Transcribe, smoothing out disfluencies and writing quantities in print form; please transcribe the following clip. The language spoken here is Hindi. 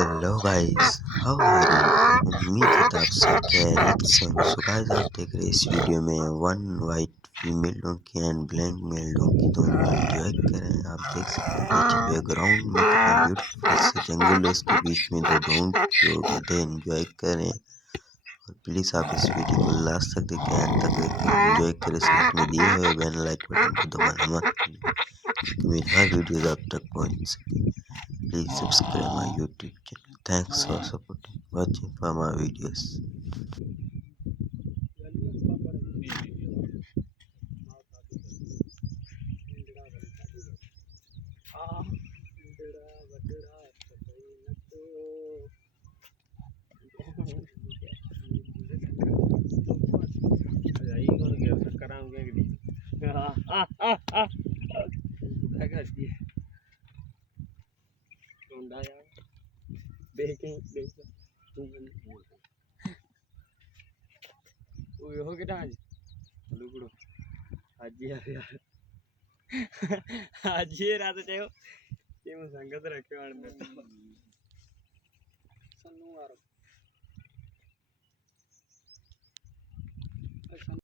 Hello guys, how are you. उम्मीद है आप सब खैरियत से होंगे। सो गाइस, आप देख रहे हैं इस वीडियो में one white female donkey and black male donkey दोनों एंजॉय कर रहे हैं। आप देख सकते हैं पीछे बैकग्राउंड में कितना ब्यूटीफुल से जंगल है, उसके बीच में दो डोंकी और गधे एंजॉय कर रहे हैं। और प्लीज़ आप इस वीडियो को लास्ट तक देखें, एंड तक देखें, एंजॉय करें। साथ में दिए हुए बेल लाइक बटन को दबाना मत भूलिए क्योंकि मेरी हर वीडियोस आप तक पहुंच सके। Please subscribe my YouTube channel. Thanks for supporting, watching for my videos. आज ये रात चाहे ये संगत रखे